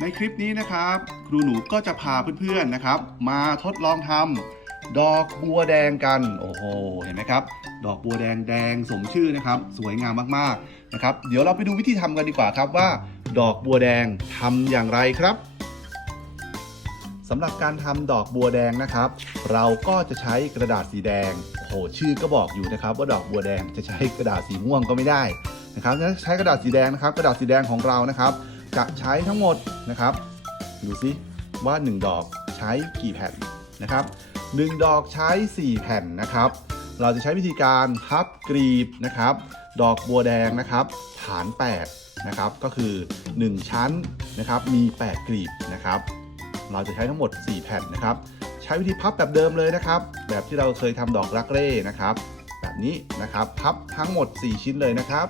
ในคลิปนี้นะครับ ครูหนูก็จะพาเพื่อนๆนะครับ มาทดลองทำดอกบัวแดงกัน โอ้โห เห็นไหมครับ ดอกบัวแดงแดงสมชื่อนะครับ สวยงามมากๆนะครับ เดี๋ยวเราไปดูวิธีทำกันดีกว่าครับว่า ดอกบัวแดงทำอย่างไรครับสำหรับการทำดอกบัวแดงนะครับ เราก็จะใช้กระดาษสีแดงโอ้โหชื่อก็บอกอยู่นะครับ ว่าดอกบัวแดงจะใช้กระดาษสีม่วงก็ไม่ได้นะครับใช้กระดาษสีแดงนะครับ กระดาษสีแดงของเรานะครับ จะใช้ทั้งหมดนะครับ ดูสิว่า 1 ดอกใช้กี่แผ่นนะครับ 1 ดอกใช้ 4 แผ่นนะครับ เราจะใช้วิธีการพับกรีบนะครับ ดอกบัวแดงนะครับ ฐาน 8 นะครับ ก็คือ 1 ชั้นนะครับ มี 8 กรีบนะครับ เราจะใช้ทั้งหมด 4 แผ่นนะครับ ใช้วิธีพับแบบเดิมเลยนะครับ แบบที่เราเคยทำดอกรักเร่นะครับ แบบนี้นะครับ พับทั้งหมด 4 ชิ้นเลยนะครับ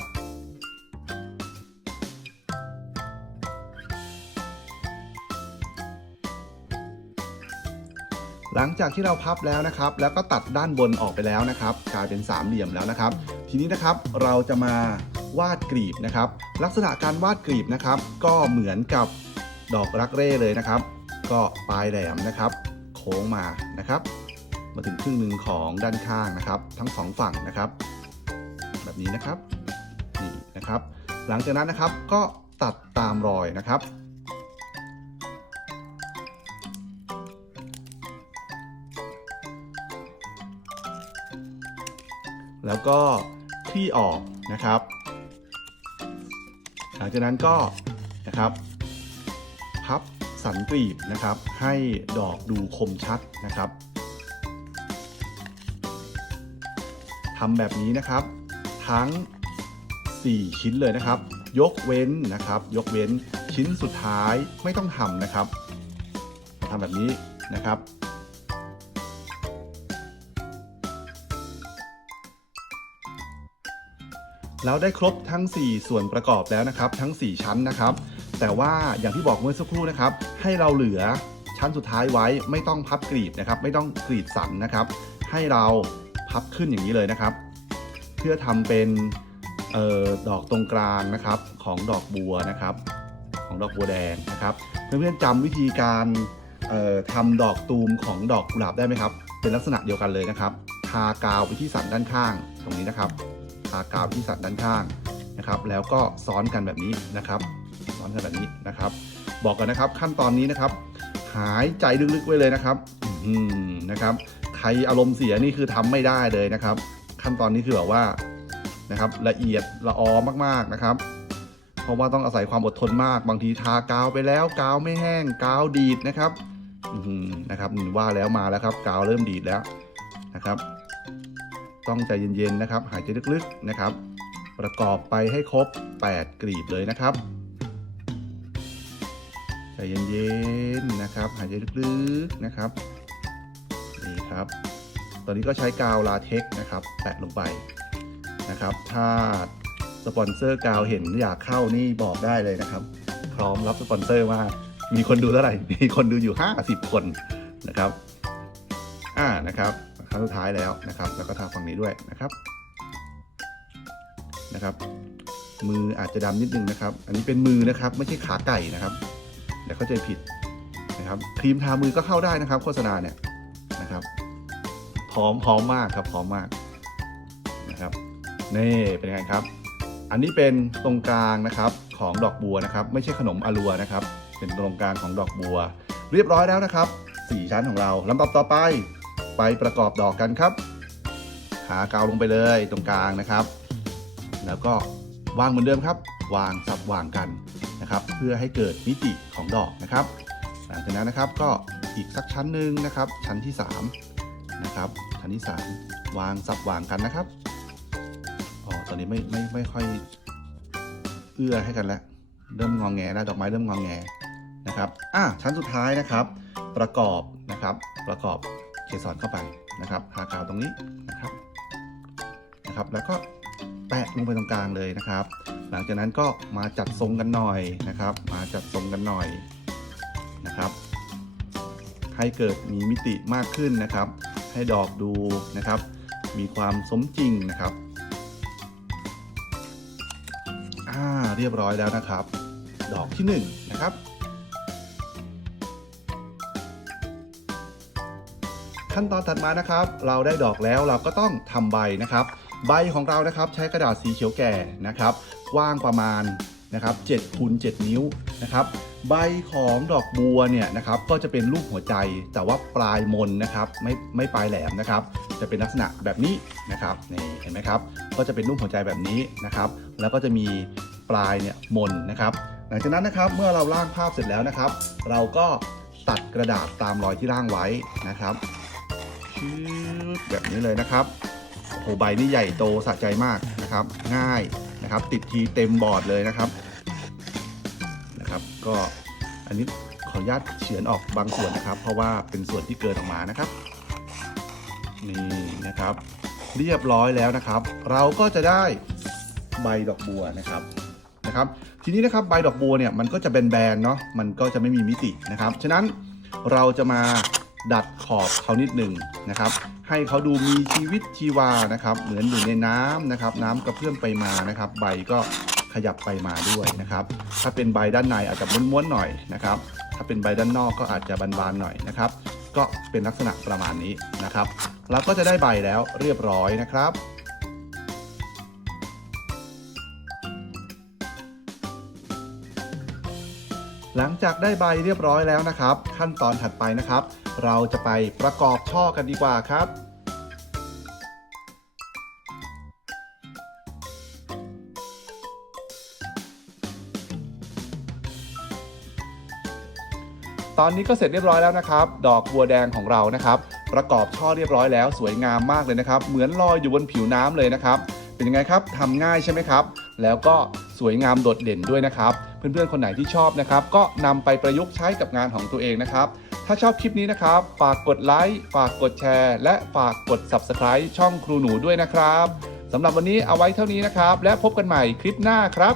หลังจากที่เราพับแล้วนะครับ แล้วก็ตัดด้านบนออกไปแล้วนะครับ กลายเป็นสามเหลี่ยมแล้วนะครับ ทีนี้นะครับเราจะมาวาดกรีบนะครับ ลักษณะการวาดกรีบนะครับ ก็เหมือนกับดอกรักเร่เลยนะครับ ก็ปลายแหลมนะครับ โค้งมานะครับ มาถึงครึ่งหนึ่งของด้านข้างนะครับ ทั้งสองฝั่งนะครับ แบบนี้นะครับนี่นะครับ หลังจากนั้นนะครับก็ตัดตามรอยนะครับ แล้วก็คลี่ออกนะครับ หลังจากนั้นก็นะครับ พับสันกรีบนะครับ ให้ดอกดูคมชัดนะครับทำแบบนี้นะครับ ทั้ง 4 ชิ้นเลยนะครับ ยกเว้นนะครับ ยกเว้นชิ้นสุดท้ายไม่ต้องทำนะครับทำแบบนี้นะครับ เราได้ครบทั้ง 4 ส่วนประกอบแล้วนะครับ ทั้ง 4 ชั้นนะครับ แต่ว่าอย่างที่บอกเมื่อสักครู่นะครับ ให้เราเหลือชั้นสุดท้ายไว้ไม่ต้องพับกรีบนะครับ ไม่ต้องกรีดสันนะครับ ให้เราพับขึ้นอย่างนี้เลยนะครับ เพื่อทำเป็นออดอกตรงกลางนะครับของดอกบัวนะครับ ของดอกบัวแดงนะครับเพื่อนๆจำวิธีการออทำดอกตูมของดอกกุหลาบได้ไหมครับ เป็นลักษณะเดียวกันเลยนะครับ ทากาวไปที่สันด้านข้างตรงนี้นะครับ ทากาวที่สันด้านข้างนะครับแล้วก็ซ้อนกันแบบนี้นะครับซ้อนกันแบบนี้นะครับ บอกกันนะครับขั้นตอนนี้นะครับ หายใจลึกๆไว้เลยนะครับอื้อหือนะครับ ใครอารมณ์เสียนี่คือทำไม่ได้เลยนะครับ ขั้นตอนนี้คือแบบว่านะครับละเอียดละออมากๆนะครับ เพราะว่าต้องอาศัยความอดทนมาก บางทีทากาวไปแล้วกาวไม่แห้งกาวดีดนะครับอื้อหือนะครับว่าแล้วมาแล้วครับกาวเริ่มดีดแล้วนะครับ ต้องใจเย็นๆนะครับ หายใจลึกๆนะครับ ประกอบไปให้ครบ 8 กลีบเลยนะครับใจเย็นๆนะครับ หายใจลึกๆนะครับนี่ครับ ตอนนี้ก็ใช้กาวลาเท็กนะครับ แปะลงไปนะครับ ถ้าสปอนเซอร์กาวเห็นอยากเข้านี่บอกได้เลยนะครับ พร้อมรับสปอนเซอร์มากมีคนดูเท่าไหร่ มีคนดูอยู่ 50 คนนะครับ อ่านะครับ รั้งสุดท้ายแล้วนะครับ แล้วก็ทางฝั่งนี้ด้วยนะครับนะครับ มืออาจจะดำนิดนึงนะครับ อันนี้เป็นมือนะครับ ไม่ใช่ขาไก่นะครับเดี๋ยวเข้าใจผิดนะครับครีมทามือก็เข้าได้นะครับ โฆษณาเนี่ยนะครับพร้อมพร้อมมากครับพร้อมมากนะครับนี่เป็นไงครับ อันนี้เป็นตรงกลางนะครับของดอกบัวนะครับ ไม่ใช่ขนมอาลัวนะครับ เป็นตรงกลางของดอกบัว เรียบร้อยแล้วนะครับสี่ชั้นของเราลำดับต่อไป ไปประกอบดอกกันครับ หากาวลงไปเลยตรงกลางนะครับ แล้วก็วางเหมือนเดิมครับ วางซับวางกันนะครับ เพื่อให้เกิดมิติของดอกนะครับ หลังจากนั้นนะครับก็อีกสักชั้นหนึ่งนะครับ ชั้นที่3นะครับชั้นที่ 3 วางซับวางกันนะครับอ๋อตอนนี้ไม่ไม่ไม่ค่อยเอื้อให้กันแล้วเริ่มงองแงแล้วดอกไม้เริ่มงองแงนะครับอะชั้นสุดท้ายนะครับ ประกอบนะครับ ประกอบ เกสรเข้าไปนะครับทากาวตรงนี้นะครับนะครับ แล้วก็แปะลงไปตรงกลางเลยนะครับ หลังจากนั้นก็มาจัดทรงกันหน่อยนะครับ มาจัดทรงกันหน่อยนะครับ ให้เกิดมีมิติมากขึ้นนะครับ ให้ดอกดูนะครับ มีความสมจริงนะครับอ่าเรียบร้อยแล้วนะครับ ดอกที่หนึ่งนะครับ ขั้นตอนถัดมานะครับ เราได้ดอกแล้วเราก็ต้องทำใบนะครับ ใบของเรานะครับใช้กระดาษสีเขียวแก่นะครับกว้างประมาณนะครับ7คูณ7นิ้วนะครับ ใบของดอกบัวเนี่ยนะครับก็จะเป็นรูปหัวใจแต่ว่าปลายมนนะครับไม่ไม่ปลายแหลมนะครับ จะเป็นลักษณะแบบนี้นะครับนี่เห็นไหมครับ ก็จะเป็นรูปหัวใจแบบนี้นะครับ แล้วก็จะมีปลายเนี่ยมนนะครับ หลังจากนั้นนะครับเมื่อเราร่างภาพเสร็จแล้วนะครับ เราก็ตัดกระดาษตามรอยที่ร่างไว้นะครับ ชืบแบบนี้เลยนะครับโอ้โหใบนี่ใหญ่โตสะใจมากนะครับ ง่ายนะครับ ติดทีเต็มบอร์ดเลยนะครับนะครับ ก็อันนี้ขออนุญาตเฉือนออกบางส่วนนะครับ เพราะว่าเป็นส่วนที่เกินออกมานะครับนี่นะครับ เรียบร้อยแล้วนะครับ เราก็จะได้ใบดอกบัวนะครับนะครับ ทีนี้นะครับใบดอกบัวเนี่ยมันก็จะแบนๆเนาะมันก็จะไม่มีมิตินะครับ ฉะนั้นเราจะมา ดัดขอบเขานิดหนึ่งนะครับ ให้เขาดูมีชีวิตชีวานะครับ เหมือนอยู่ในน้ำนะครับ น้ำกระเพื่อมไปมานะครับ ใบก็ขยับไปมาด้วยนะครับ ถ้าเป็นใบด้านในอาจจะม้วนๆหน่อยนะครับ ถ้าเป็นใบด้านนอกก็อาจจะบานๆหน่อยนะครับ ก็เป็นลักษณะประมาณนี้นะครับเราก็จะได้ใบแล้วเรียบร้อยนะครับหลังจากได้ใบเรียบร้อยแล้วนะครับ ขั้นตอนถัดไปนะครับ เราจะไปประกอบช่อกันดีกว่าครับตอนนี้ก็เสร็จเรียบร้อยแล้วนะครับ ดอกบัวแดงของเรานะครับ ประกอบช่อเรียบร้อยแล้วสวยงามมากเลยนะครับ เหมือนลอยอยู่บนผิวน้ำเลยนะครับ เป็นยังไงครับทำง่ายใช่ไหมครับ แล้วก็สวยงามโดดเด่นด้วยนะครับ เพื่อนๆคนไหนที่ชอบนะครับ ก็นำไปประยุกต์ใช้กับงานของตัวเองนะครับ ถ้าชอบคลิปนี้นะครับ ฝากกดไลค์ฝากกดแชร์ และฝากกด Subscribe ช่องครูหนูด้วยนะครับสำหรับวันนี้เอาไว้เท่านี้นะครับ และพบกันใหม่คลิปหน้าครับ